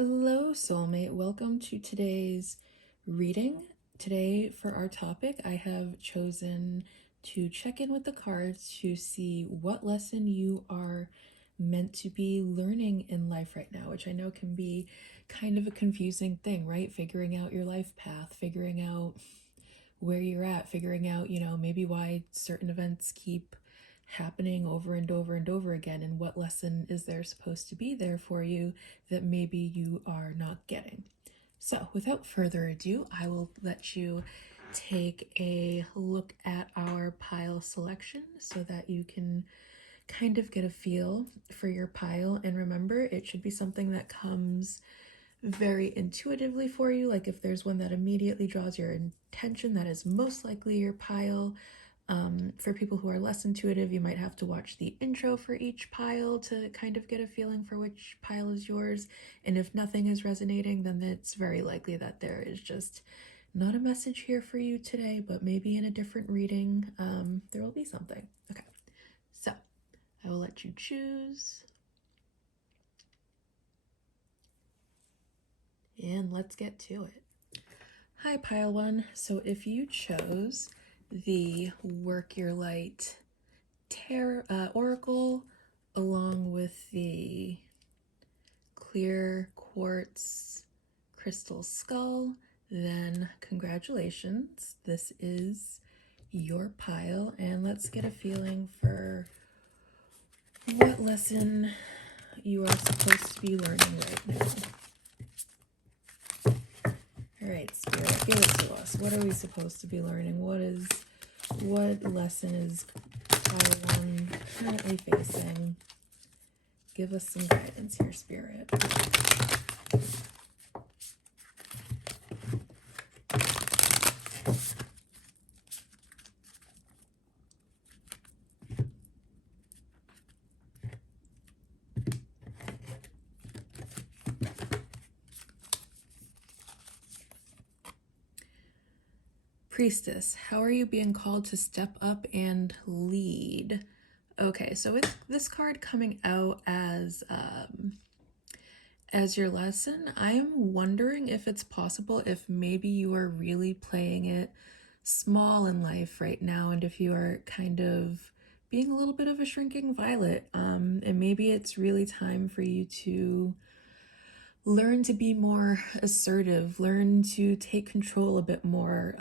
Hello, soulmate. Welcome to today's reading. Today, for our topic, I have chosen to check in with the cards to see what lesson you are meant to be learning in life right now, which I know can be kind of a confusing thing, right? Figuring out your life path, figuring out where you're at, figuring out, maybe why certain events keep happening over and over and over again, and what lesson is there supposed to be there for you that maybe you are not getting. So, without further ado, I will let you take a look at our pile selection so that you can kind of get a feel for your pile. And remember, it should be something that comes very intuitively for you. Like if there's one that immediately draws your attention, that is most likely your pile. For people who are less intuitive, you might have to watch the intro for each pile to kind of get a feeling for which pile is yours. And if nothing is resonating, then it's very likely that there is just not a message here for you today, but maybe in a different reading, there will be something. Okay, so I will let you choose. And let's get to it. Hi, Pile 1. So if you chose the Work Your Light Oracle along with the Clear Quartz Crystal Skull, then congratulations. This is your pile, and let's get a feeling for what lesson you are supposed to be learning right now. All right, Spirit, give it to us. What are we supposed to be learning? What lesson is pile 1 currently facing? Give us some guidance here, Spirit. Priestess, how are you being called to step up and lead? Okay, so with this card coming out as your lesson, I'm wondering if it's possible if maybe you are really playing it small in life right now, and if you are kind of being a little bit of a shrinking violet, and maybe it's really time for you to learn to be more assertive, learn to take control a bit more.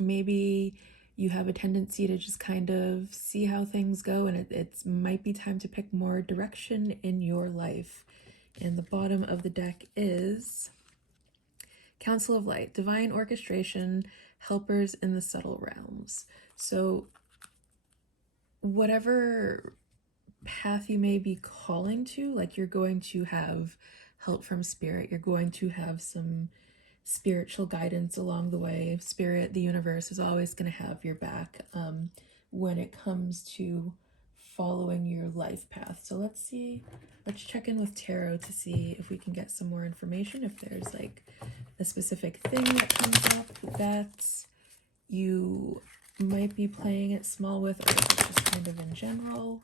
Maybe you have a tendency to just kind of see how things go, and it might be time to pick more direction in your life. And the bottom of the deck is Council of Light, Divine Orchestration, Helpers in the Subtle Realms. So whatever path you may be calling to, like you're going to have help from Spirit, you're going to have some spiritual guidance along the way. Spirit, the universe, is always going to have your back when it comes to following your life path. So let's check in with Tarot to see if we can get some more information, if there's like a specific thing that comes up that you might be playing it small with, or if it's just kind of in general.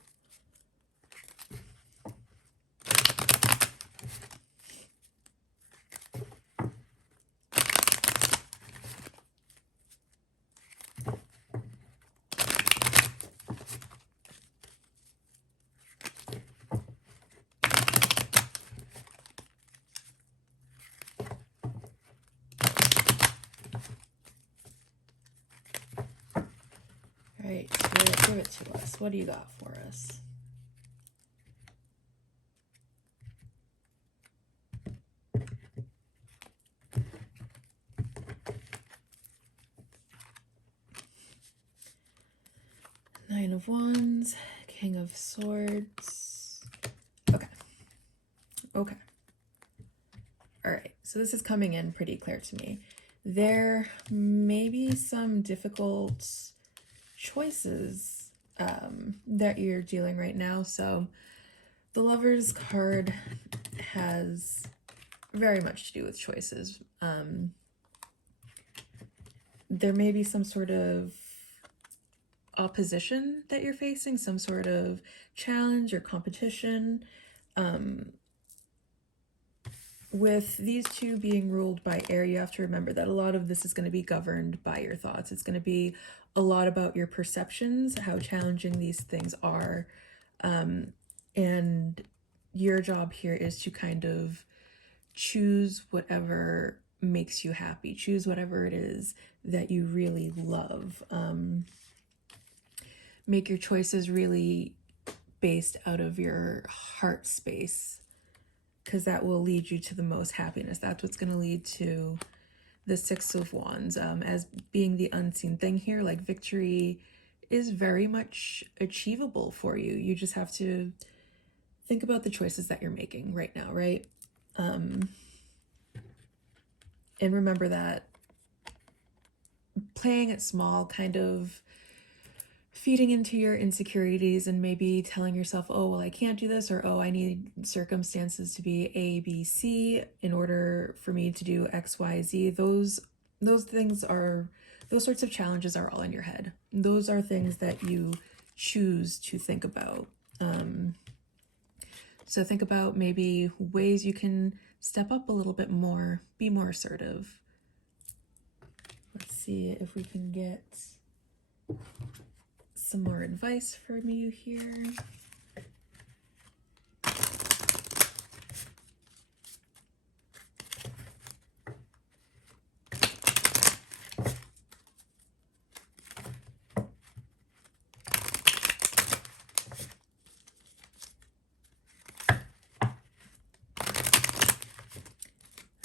All right, Spirit, give it to us. What do you got for us? Nine of Wands, King of Swords. Okay. All right, so this is coming in pretty clear to me. There may be some difficult choices that you're dealing right now. So the Lover's card has very much to do with choices. There may be some sort of opposition that you're facing, some sort of challenge or competition. with these two being ruled by air, you have to remember that a lot of this is going to be governed by your thoughts. It's going to be a lot about your perceptions, how challenging these things are. And your job here is to kind of choose whatever makes you happy, choose whatever it is that you really love. Make your choices really based out of your heart space, because that will lead you to the most happiness. That's what's going to lead to the Six of Wands as being the unseen thing here. Like, victory is very much achievable for you. You just have to think about the choices that you're making right now, right? And remember that playing it small, kind of feeding into your insecurities and maybe telling yourself, oh, well, I can't do this, or oh, I need circumstances to be A, B, C in order for me to do X, Y, Z. Those sorts of challenges are all in your head. Those are things that you choose to think about. So think about maybe ways you can step up a little bit more, be more assertive. Let's see if we can get some more advice from you here.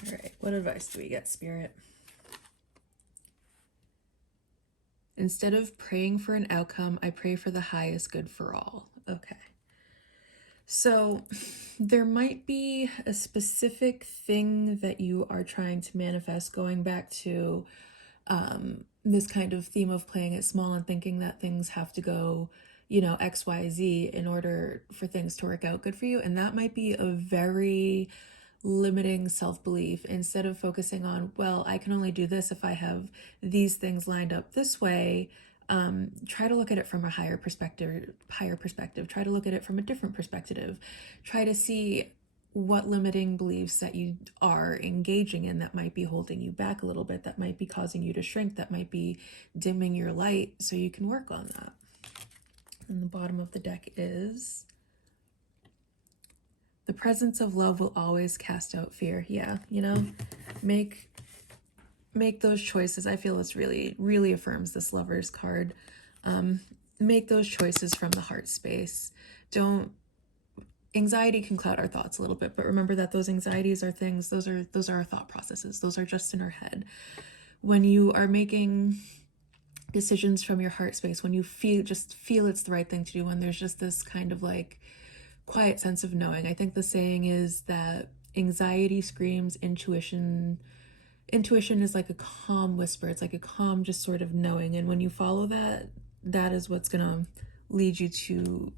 All right, what advice do we get, Spirit? Instead of praying for an outcome, I pray for the highest good for all. Okay. So there might be a specific thing that you are trying to manifest, going back to this kind of theme of playing it small and thinking that things have to go, X, Y, Z in order for things to work out good for you. And that might be a very limiting self-belief. Instead of focusing on, well, I can only do this if I have these things lined up this way, try to look at it from a higher perspective. Try to look at it from a different perspective. Try to see what limiting beliefs that you are engaging in that might be holding you back a little bit, that might be causing you to shrink, that might be dimming your light, so you can work on that. And the bottom of the deck is the presence of love will always cast out fear. Yeah, make those choices. I feel this really, really affirms this Lover's card. Make those choices from the heart space. Anxiety can cloud our thoughts a little bit, but remember that those anxieties are things, those are our thought processes. Those are just in our head. When you are making decisions from your heart space, when you feel it's the right thing to do, when there's just this kind of like quiet sense of knowing. I think the saying is that anxiety screams, intuition is like a calm whisper. It's like a calm, just sort of knowing. And when you follow that, that is what's gonna lead you to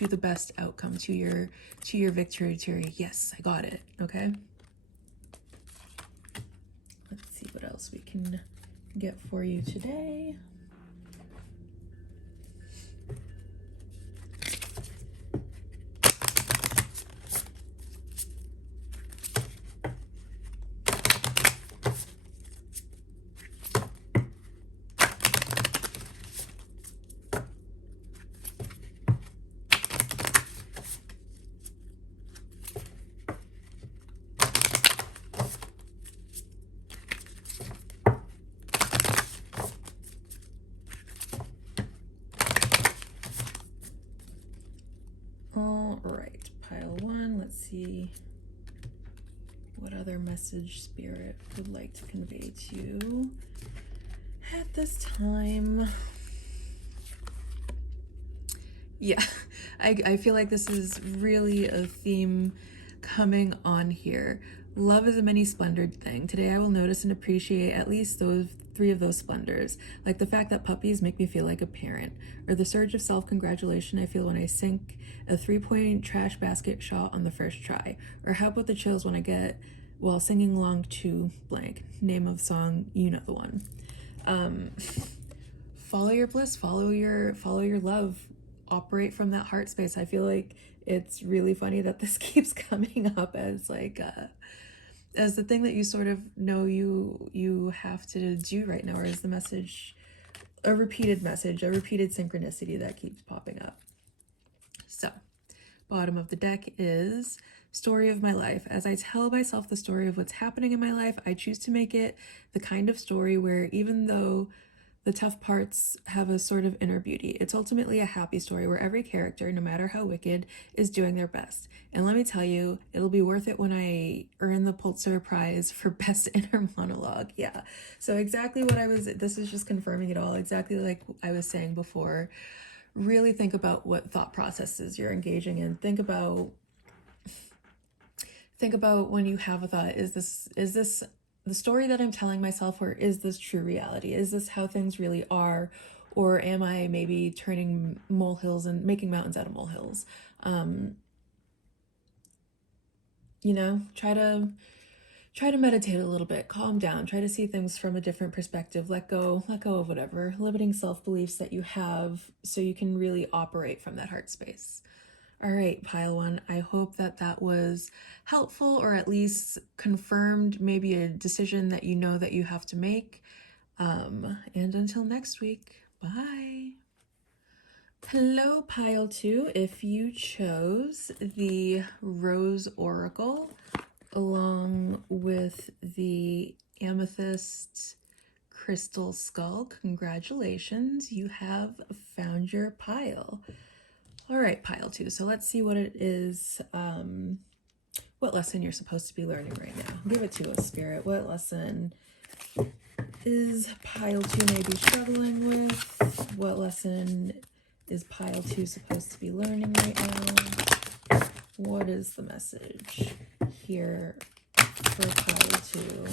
the best outcome, to your victory, to your yes, I got it. Okay. Let's see what else we can get for you today. All right, pile one. Let's see what other message Spirit would like to convey to you at this time. Yeah, I feel like this is really a theme coming on here. Love is a many splendored thing. Today I will notice and appreciate at least those 3 of those splendors, like the fact that puppies make me feel like a parent, or the surge of self-congratulation I feel when I sink a 3-point trash basket shot on the first try, or how about the chills when I get while singing along to blank, name of song, you know the one. Follow your bliss, follow your love, operate from that heart space. I feel like it's really funny that this keeps coming up as like as the thing that you sort of know you have to do right now, or is the message a repeated message, a repeated synchronicity that keeps popping up. So, bottom of the deck is story of my life. As I tell myself the story of what's happening in my life, I choose to make it the kind of story where even though the tough parts have a sort of inner beauty, it's ultimately a happy story where every character, no matter how wicked, is doing their best. And let me tell you, it'll be worth it when I earn the Pulitzer Prize for Best Inner Monologue. Yeah. So exactly what this is just confirming it all. Exactly like I was saying before. Really think about what thought processes you're engaging in. Think about when you have a thought, is this the story that I'm telling myself, or is this true reality? Is this how things really are? Or am I maybe turning molehills and making mountains out of molehills? Try to meditate a little bit, calm down, try to see things from a different perspective, let go of whatever limiting self-beliefs that you have so you can really operate from that heart space. All right, pile one, I hope that was helpful, or at least confirmed maybe a decision that you know that you have to make. And until next week, bye. Hello, pile two. If you chose the Rose Oracle along with the Amethyst Crystal Skull, congratulations, you have found your pile. All right, pile two. So let's see what it is, what lesson you're supposed to be learning right now. Give it to us, Spirit. What lesson is pile two maybe struggling with? What lesson is pile two supposed to be learning right now? What is the message here for pile two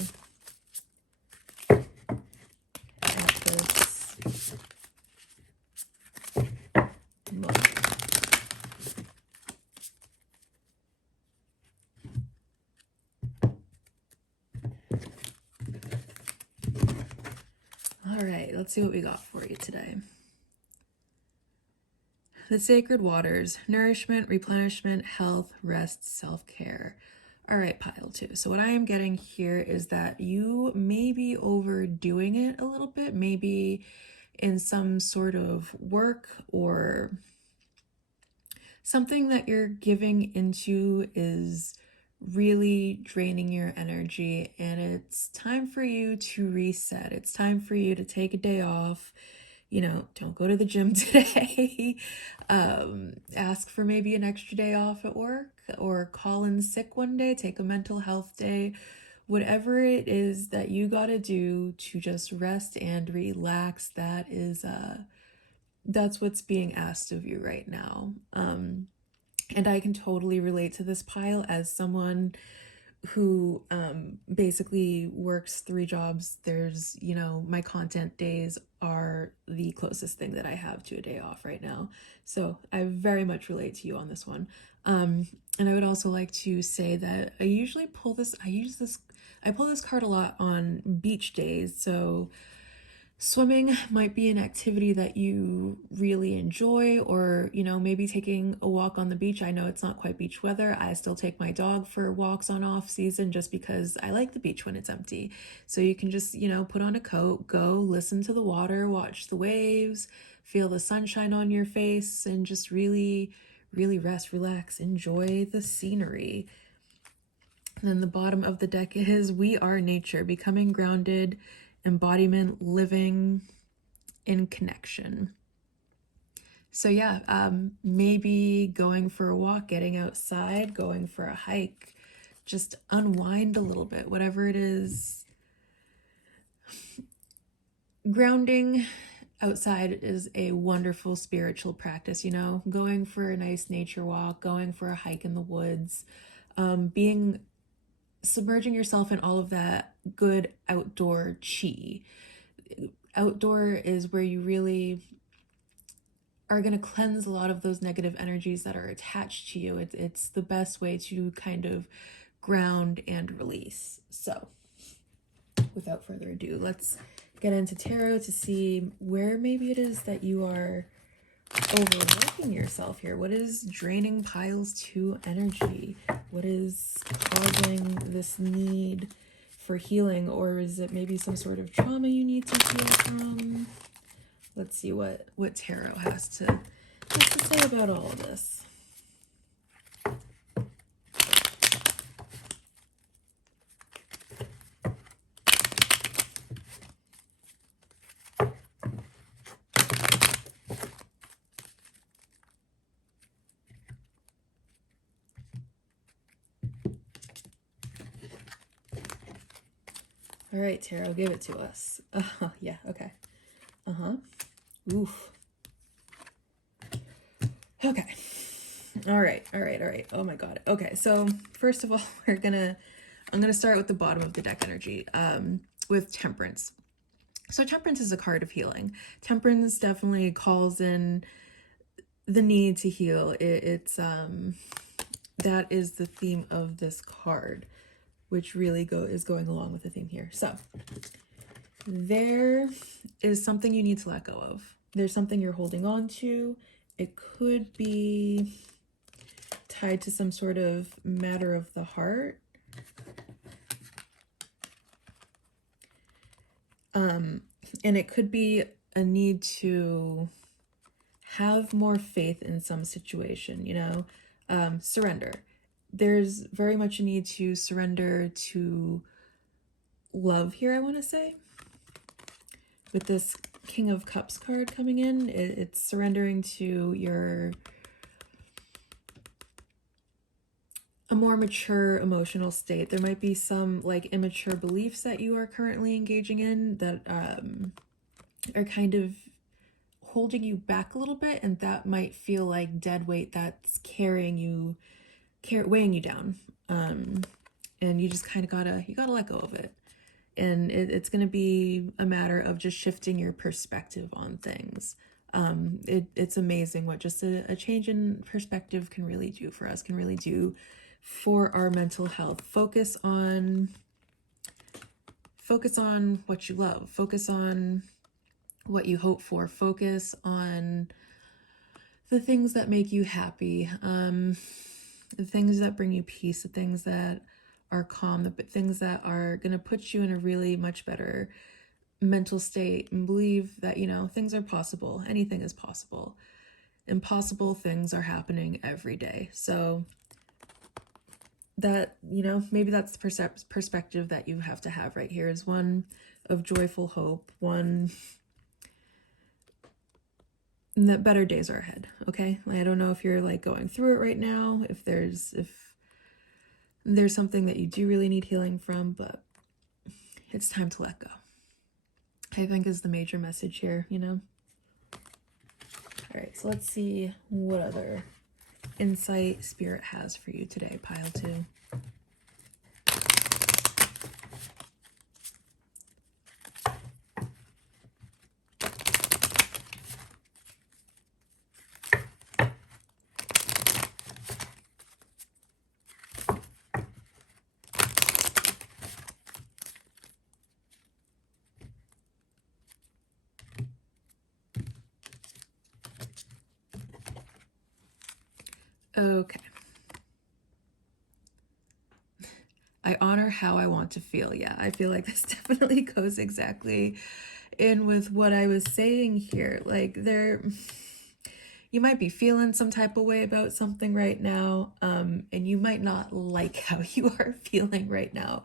at this moment? All right, let's see what we got for you today. The sacred waters, nourishment, replenishment, health, rest, self-care. All right, pile two. So what I am getting here is that you may be overdoing it a little bit, maybe in some sort of work or something that you're giving into is really draining your energy, and it's time for you to reset. It's time for you to take a day off. Don't go to the gym today. Ask for maybe an extra day off at work, or call in sick one day, take a mental health day. Whatever it is that you got to do to just rest and relax, that's what's being asked of you right now. And I can totally relate to this pile as someone who basically works 3 jobs. There's, my content days are the closest thing that I have to a day off right now. So I very much relate to you on this one. And I would also like to say that I pull this card a lot on beach days. So swimming might be an activity that you really enjoy, or, maybe taking a walk on the beach. I know it's not quite beach weather. I still take my dog for walks on off season just because I like the beach when it's empty. So you can just, put on a coat, go listen to the water, watch the waves, feel the sunshine on your face, and just really, really rest, relax, enjoy the scenery. And then the bottom of the deck is we are nature, becoming grounded, embodiment, living in connection. So yeah, maybe going for a walk, getting outside, going for a hike, just unwind a little bit, whatever it is. Grounding outside is a wonderful spiritual practice, going for a nice nature walk, going for a hike in the woods, submerging yourself in all of that good outdoor chi. Outdoor is where you really are going to cleanse a lot of those negative energies that are attached to you. It's the best way to kind of ground and release. So without further ado, let's get into tarot to see where maybe it is that you are overworking yourself here? What is draining piles 2 energy? What is causing this need for healing? Or is it maybe some sort of trauma you need to heal from? Let's see what tarot has to say about all of this. All right, tarot, give it to us. Yeah, okay. Oof. Okay. All right. Oh my God. Okay, so first of all, I'm gonna start with the bottom of the deck energy, with Temperance. So Temperance is a card of healing. Temperance definitely calls in the need to heal. It's that is the theme of this card, which really is going along with the theme here. So there is something you need to let go of. There's something you're holding on to. It could be tied to some sort of matter of the heart. And it could be a need to have more faith in some situation, you know, surrender. There's very much a need to surrender to love here, I want to say. With this King of Cups card coming in, it's surrendering to a more mature emotional state. There might be some like immature beliefs that you are currently engaging in that are kind of holding you back a little bit, and that might feel like dead weight that's weighing you down. And you just kind of gotta let go of it. And it's going to be a matter of just shifting your perspective on things. It's amazing what just a change in perspective can really do for us, can really do for our mental health. Focus on what you love. Focus on what you hope for. Focus on the things that make you happy, the things that bring you peace, the things that are calm, the things that are going to put you in a really much better mental state, and believe that, you know, things are possible. Anything is possible. Impossible things are happening every day. So that, you know, maybe that's the perspective that you have to have right here, is one of joyful hope, one that better days are ahead. Okay, I don't know if you're like going through it right now, if there's something that you do really need healing from, but it's time to let go, I think, is the major message here, you know. All right, so let's see what other insight Spirit has for you today, pile 2. Okay. I honor how I want to feel. Yeah, I feel like this definitely goes exactly in with what I was saying here. Like, you might be feeling some type of way about something right now, and you might not like how you are feeling right now,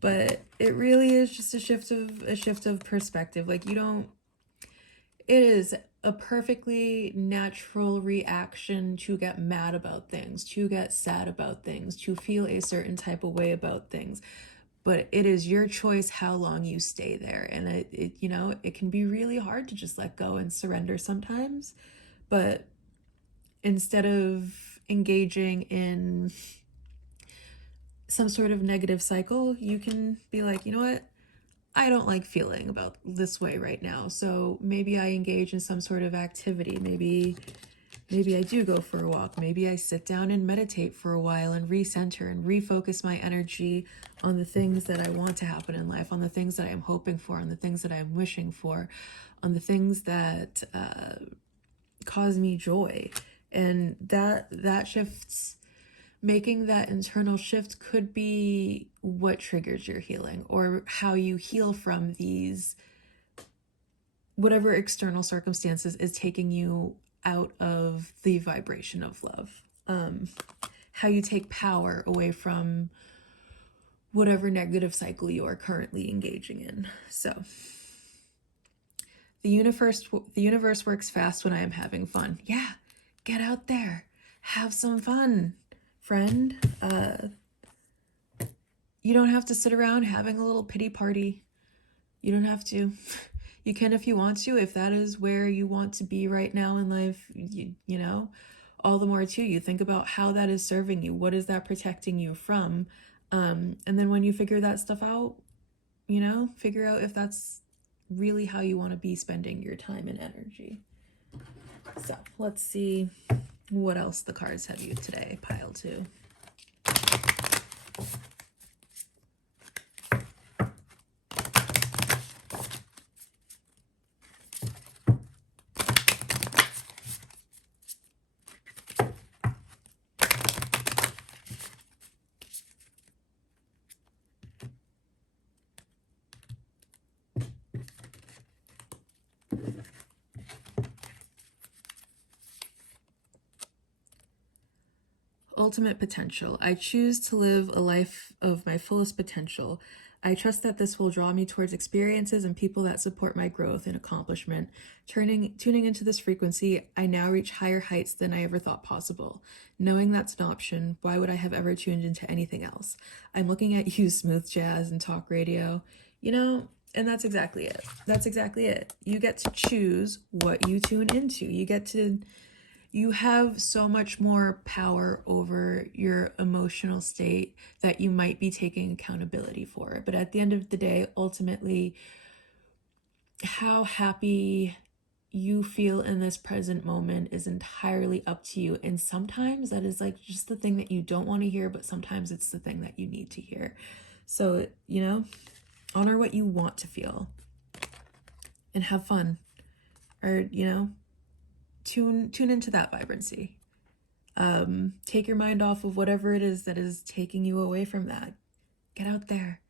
but it really is just a shift of perspective. Like, it is a perfectly natural reaction to get mad about things, to get sad about things, to feel a certain type of way about things. But it is your choice how long you stay there. And it you know, it can be really hard to just let go and surrender sometimes. But instead of engaging in some sort of negative cycle, you can be like, you know what? I don't like feeling about this way right now. So maybe I engage in some sort of activity. Maybe I do go for a walk. Maybe I sit down and meditate for a while and recenter and refocus my energy on the things that I want to happen in life, on the things that I'm hoping for, on the things that I'm wishing for, on the things that cause me joy. And that shifts, making that internal shift could be what triggers your healing, or how you heal from these, whatever external circumstances is taking you out of the vibration of love. How you take power away from whatever negative cycle you are currently engaging in. So the universe works fast when I am having fun. Yeah, get out there, have some fun, friend. You don't have to sit around having a little pity party. You don't have to. You can if you want to. If that is where you want to be right now in life, you know, all the more to you. Think about how that is serving you. What is that protecting you from? And then when you figure that stuff out, you know, figure out if that's really how you want to be spending your time and energy. So let's see what else the cards have you today, pile 2. Ultimate potential. I choose to live a life of my fullest potential. I trust that this will draw me towards experiences and people that support my growth and accomplishment. Tuning into this frequency, I now reach higher heights than I ever thought possible. Knowing that's an option, why would I have ever tuned into anything else? I'm looking at you, smooth jazz and talk radio. You know, and that's exactly it. That's exactly it. You get to choose what you tune into. You have so much more power over your emotional state that you might be taking accountability for. But at the end of the day, ultimately, how happy you feel in this present moment is entirely up to you. And sometimes that is like just the thing that you don't want to hear, but sometimes it's the thing that you need to hear. So, you know, honor what you want to feel and have fun, or, you know, tune into that vibrancy. Take your mind off of whatever it is that is taking you away from that. Get out there.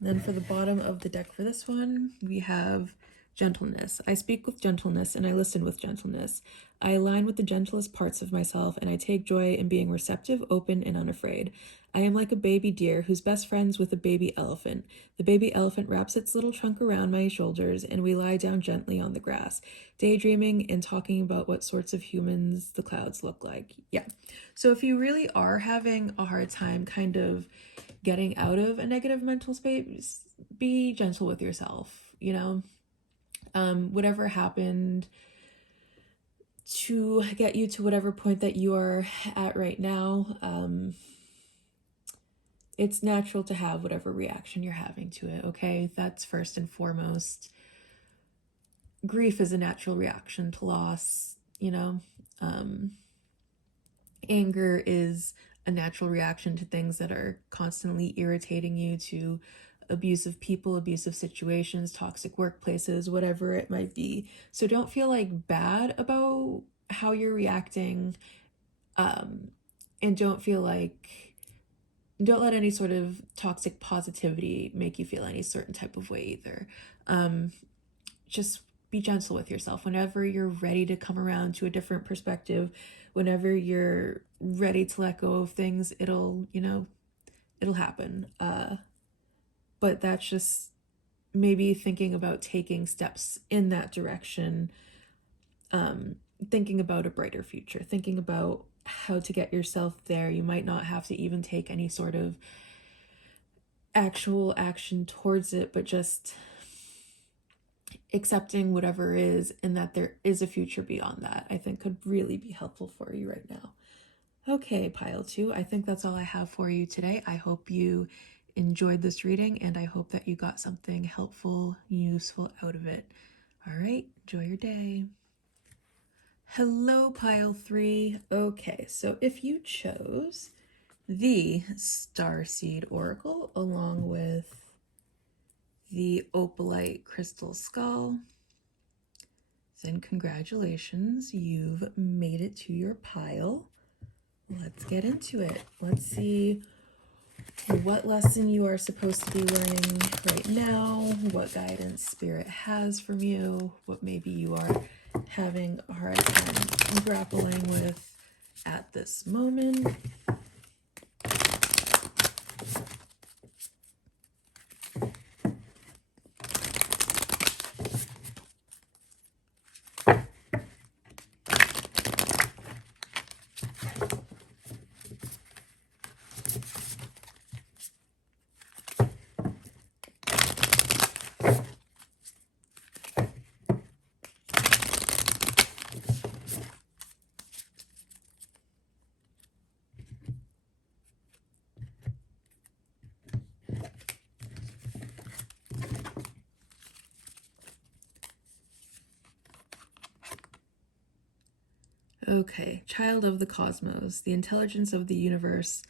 And then for the bottom of the deck for this one, we have gentleness. I speak with gentleness and I listen with gentleness. I align with the gentlest parts of myself and I take joy in being receptive, open, and unafraid. I am like a baby deer who's best friends with a baby elephant. The baby elephant wraps its little trunk around my shoulders and we lie down gently on the grass, daydreaming and talking about what sorts of humans the clouds look like. Yeah. So if you really are having a hard time kind of getting out of a negative mental space, be gentle with yourself, you know? Whatever happened to get you to whatever point that you are at right now, it's natural to have whatever reaction you're having to it, okay? That's first and foremost. Grief is a natural reaction to loss, you know? Anger is a natural reaction to things that are constantly irritating you, to abusive people, abusive situations, toxic workplaces, whatever it might be. So don't feel like bad about how you're reacting, and don't let any sort of toxic positivity make you feel any certain type of way either. Just be gentle with yourself. Whenever you're ready to come around to a different perspective, whenever you're ready to let go of things, it'll happen. But that's just maybe thinking about taking steps in that direction, thinking about a brighter future, thinking about how to get yourself there. You might not have to even take any sort of actual action towards it, but just accepting whatever is, and that there is a future beyond that, I think could really be helpful for you right now. Okay, pile 2, I think that's all I have for you today. I hope you enjoyed this reading and I hope that you got something helpful, useful out of it. All right, enjoy your day. Hello, pile 3. Okay, so if you chose the Starseed Oracle along with the Opalite Crystal Skull, Then congratulations, you've made it to your pile. Let's get into it. Let's see what lesson you are supposed to be learning right now, what guidance Spirit has from you, what maybe you are having a hard time grappling with at this moment. Okay, child of the cosmos, the intelligence of the universe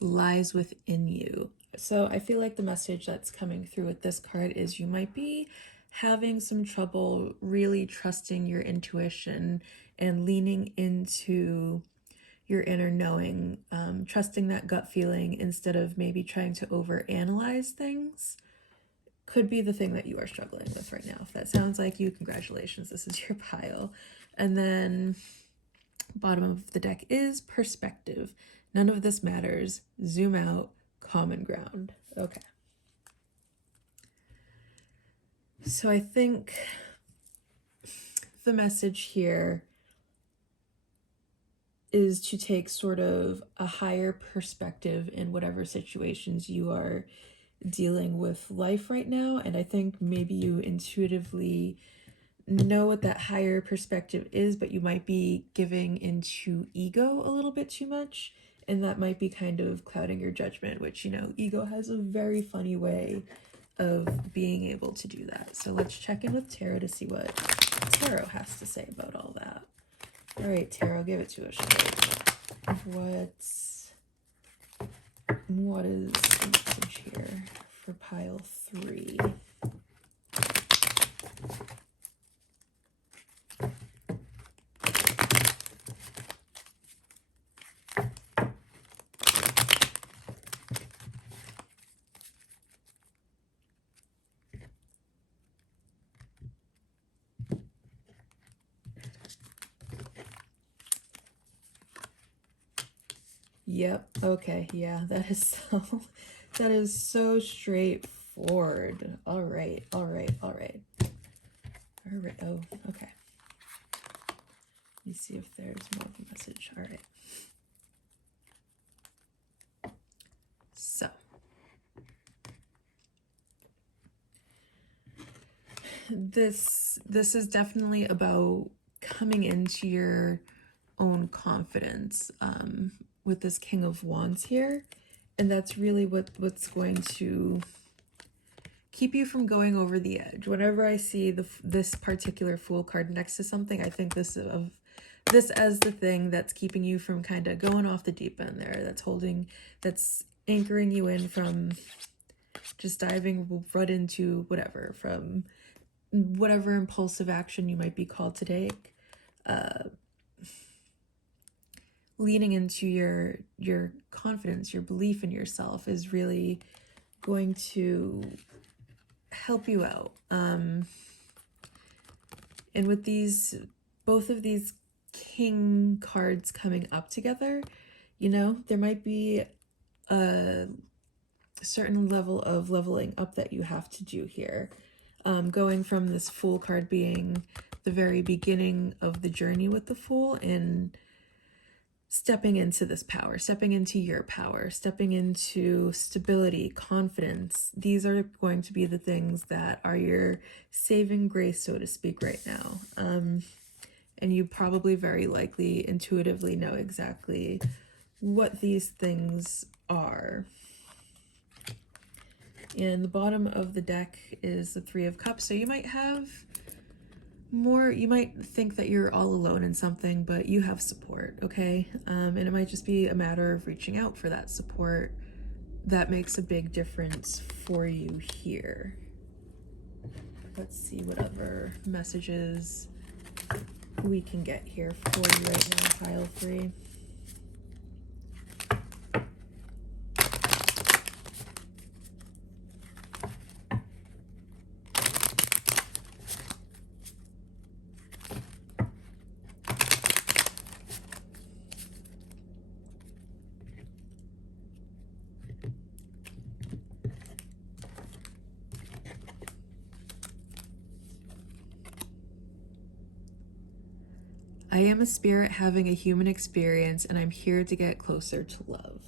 lies within you. So I feel like the message that's coming through with this card is you might be having some trouble really trusting your intuition and leaning into your inner knowing, trusting that gut feeling instead of maybe trying to overanalyze things. Could be the thing that you are struggling with right now. If that sounds like you, congratulations, this is your pile. And then bottom of the deck is perspective. None of this matters. Zoom out, common ground. Okay. So I think the message here is to take sort of a higher perspective in whatever situations you are dealing with life right now. And I think maybe you intuitively know what that higher perspective is, but you might be giving into ego a little bit too much, and that might be kind of clouding your judgment, which, you know, ego has a very funny way of being able to do that. So let's check in with tarot to see what tarot has to say about all that. All right, tarot, give it to us. What is the message here for pile 3? Yep. Okay. Yeah, that is so straightforward. All right. Oh, okay. Let me see if there's more of a message. All right. So this is definitely about coming into your own confidence with this King of Wands here, and that's really what's going to keep you from going over the edge. Whenever I see this particular Fool card next to something, I think this as the thing that's keeping you from kind of going off the deep end there, that's anchoring you in from just diving right into whatever impulsive action you might be called to take. Leaning into your confidence, your belief in yourself is really going to help you out. And with both of these King cards coming up together, you know, there might be a certain level of leveling up that you have to do here. Going from this Fool card being the very beginning of the journey with the Fool and stepping into this power, stepping into your power, stepping into stability, confidence. These are going to be the things that are your saving grace, so to speak, right now. And you probably very likely intuitively know exactly what these things are. And the bottom of the deck is the Three of Cups. So you might have you might think that you're all alone in something, but you have support, okay? And it might just be a matter of reaching out for that support that makes a big difference for you here. Let's see what other messages we can get here for you right now, pile 3. I am a spirit having a human experience, and I'm here to get closer to love.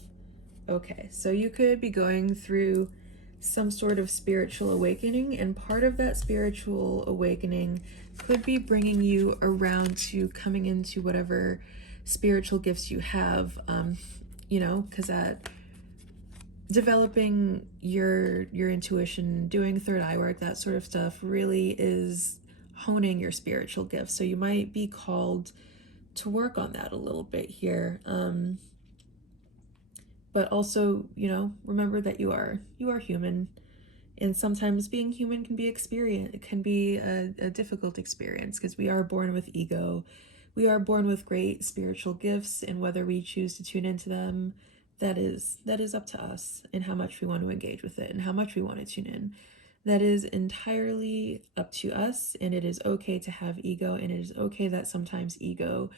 Okay, so you could be going through some sort of spiritual awakening, and part of that spiritual awakening could be bringing you around to coming into whatever spiritual gifts you have, because that developing your intuition, doing third eye work, that sort of stuff really is honing your spiritual gifts. So you might be called to work on that a little bit here. But also, remember that you are human, and sometimes being human can be a difficult experience, because we are born with ego. We are born with great spiritual gifts, and whether we choose to tune into them, that is up to us, and how much we want to engage with it and how much we want to tune in. That is entirely up to us, and it is okay to have ego, and it is okay that sometimes ego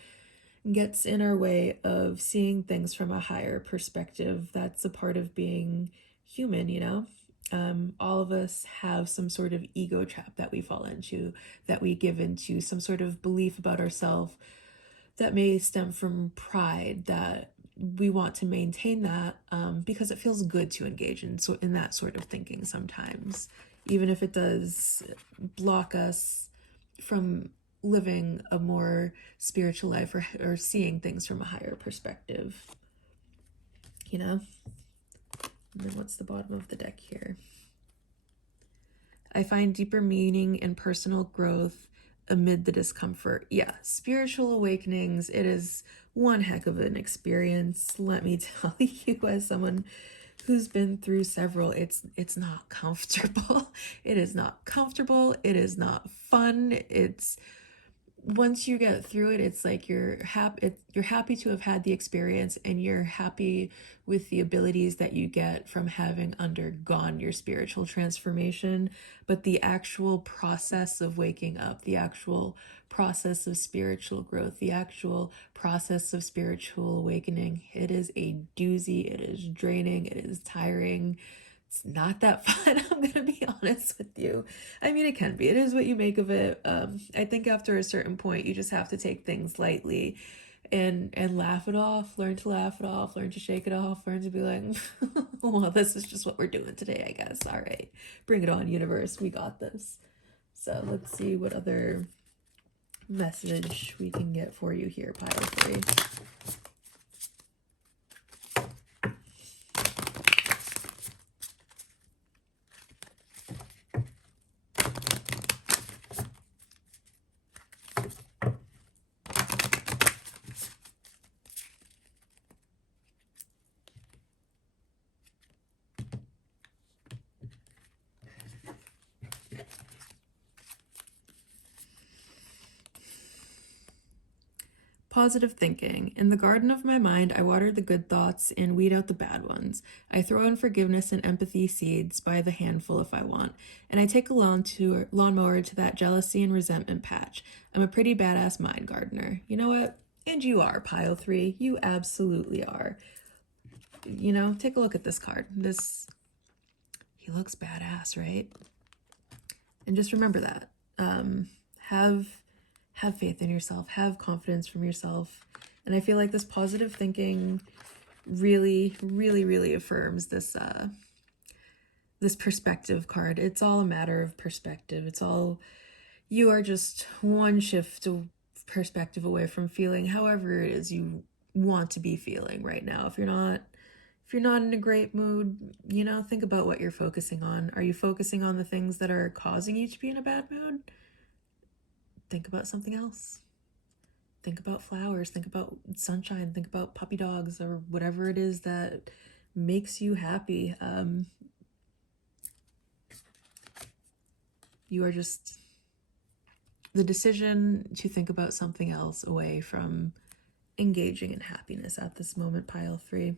gets in our way of seeing things from a higher perspective. That's a part of being human. All of us have some sort of ego trap that we fall into, that we give into, some sort of belief about ourselves that may stem from pride, that we want to maintain that because it feels good to engage in that sort of thinking sometimes, even if it does block us from living a more spiritual life, or seeing things from a higher perspective. And then what's the bottom of the deck here? I find deeper meaning and personal growth amid the discomfort. Yeah, spiritual awakenings, it is one heck of an experience. Let me tell you, as someone who's been through several, it's not comfortable. It is not comfortable. It is not fun. It's, once you get through it, it's like you're happy to have had the experience, and you're happy with the abilities that you get from having undergone your spiritual transformation. But the actual process of waking up, the actual process of spiritual growth, the actual process of spiritual awakening, it is a doozy. It is draining. It is tiring. It's not that fun. I'm gonna be honest with you. I mean, it can be. It is what you make of it. I think after a certain point, you just have to take things lightly, and laugh it off. Learn to laugh it off. Learn to shake it off. Learn to be like, well, this is just what we're doing today, I guess. All right, bring it on, universe. We got this. So let's see what other message we can get for you here, pile 3. Positive thinking. In the garden of my mind, I water the good thoughts and weed out the bad ones. I throw in forgiveness and empathy seeds by the handful if I want, and I take a lawnmower to that jealousy and resentment patch. I'm a pretty badass mind gardener. You know what? And you are, pile 3. You absolutely are. Take a look at this card. He looks badass, right? And just remember that. Have faith in yourself, have confidence from yourself. And I feel like this positive thinking really, really, really affirms this perspective card. It's all a matter of perspective. You are just one shift of perspective away from feeling however it is you want to be feeling right now. If you're not in a great mood, think about what you're focusing on. Are you focusing on the things that are causing you to be in a bad mood? Think about something else. Think about flowers, think about sunshine, think about puppy dogs, or whatever it is that makes you happy. You are just the decision to think about something else away from engaging in happiness at this moment, pile 3.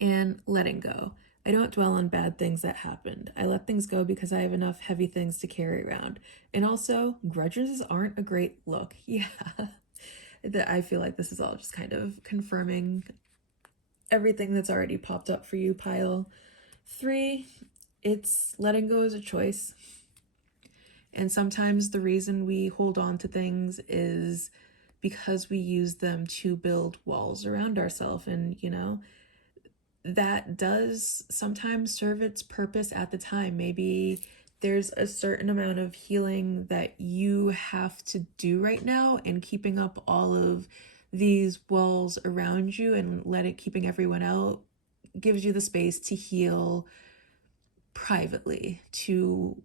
And letting go. I don't dwell on bad things that happened. I let things go because I have enough heavy things to carry around. And also, grudges aren't a great look. Yeah. I feel like this is all just kind of confirming everything that's already popped up for you, pile 3. It's letting go is a choice. And sometimes the reason we hold on to things is because we use them to build walls around ourselves. And, that does sometimes serve its purpose at the time. Maybe there's a certain amount of healing that you have to do right now, and keeping up all of these walls around you and keeping everyone out gives you the space to heal privately, to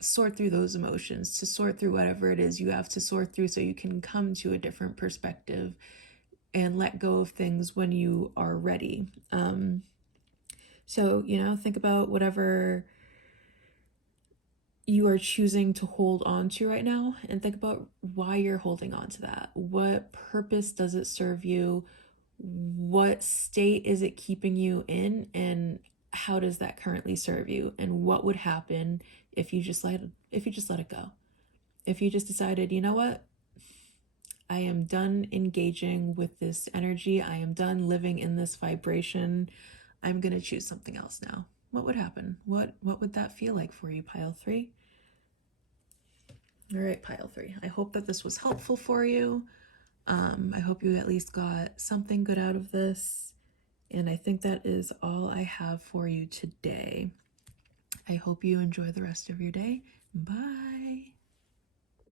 sort through those emotions, to sort through whatever it is you have to sort through so you can come to a different perspective and let go of things when you are ready. So, think about whatever you are choosing to hold on to right now, and think about why you're holding on to that. What purpose does it serve you? What state is it keeping you in? And how does that currently serve you? And what would happen if you just let it go? If you just decided, you know what? I am done engaging with this energy. I am done living in this vibration. I'm going to choose something else now. What would happen? What would that feel like for you, pile 3? All right, pile 3. I hope that this was helpful for you. I hope you at least got something good out of this. And I think that is all I have for you today. I hope you enjoy the rest of your day. Bye.